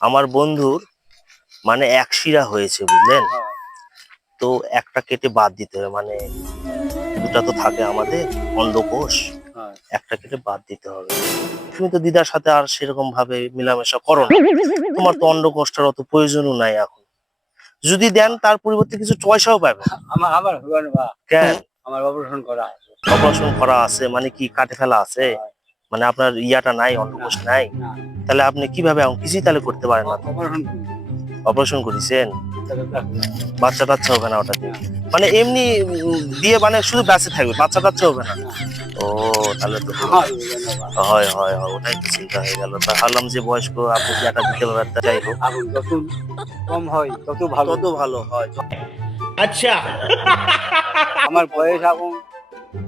আমার বন্ধুর মানে এক শিরা হয়েছে বুঝলেন। হ্যাঁ, তো একটা কেটে বাদ দিতে হবে, মানে দুটা তো থাকে আমাদের অন্ডকোষ, হ্যাঁ। একটা কেটে বাদ দিতে হবে। তুমি তো দিদার সাথে আর সেরকম ভাবে মেলামেশা করো না, তোমার তো অন্ডকোষটার অত প্রয়োজনও নাই এখন। যদি দেন তার পরিবর্তে কিছু পয়সাও পাবেন। আমার আমার হবে না বা, কেন? আমার অপারেশন করা আছে। অপারেশন করা আছে মানে কি কাটে ফেলা আছে? হ্যাঁ, মানে আপনার ইয়াটা নাই, না, অন্ডকোষ নাই? না, তাহলে আপনি কিভাবে এখন কিছুই তাহলে করতে পারেন না তো? অপারেশন করি। অপারেশন করেছেন? বাচ্চা-কাচ্চা হবে না। বাচ্চা টাচ্চা হবে না ওটাতে? না, মানে এমনি দিয়ে মানে শুধু বেঁচে থাকবে, বাচ্চা টাচ্চা হবে না? না, ও, তাহলে তো হলো আমার না। হবে না বা। হয় হয় হয়, ওটাই তো চিন্তা হয়ে গেল। তা ভাবলাম যে বয়স্ক আপনি যেটা দিতে পারবেন, তা যাই হোক। এখন যত কম হয় তত ভালো। তত ভালো হয়। আমার বয়স এখন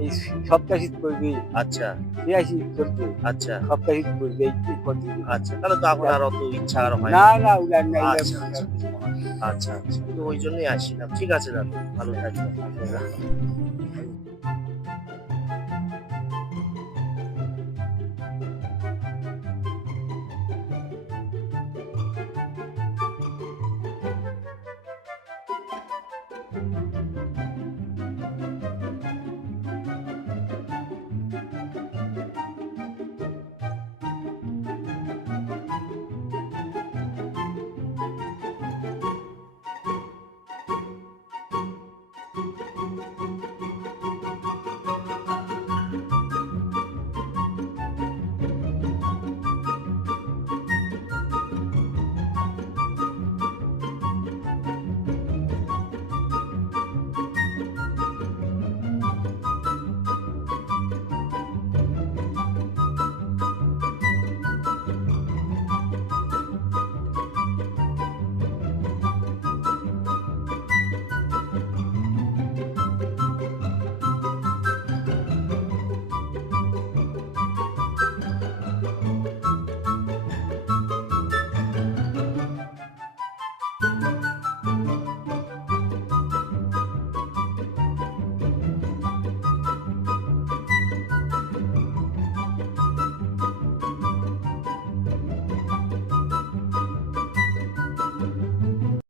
এই সপ্তাহ শীত করবি, আচ্ছা ৮৩ চলছে। আচ্ছা সপ্তাহ শীত করবে এই কতদিন? আচ্ছা, তাহলে তো এখন আর অত ইচ্ছা আর হয় না। না, না, উড়ান না, উড়ান আচ্ছা না। আচ্ছা আচ্ছা আচ্ছা, তো ওই জন্যই আসছিলাম। ঠিক আছে দাদা, ভালো থাকবেন।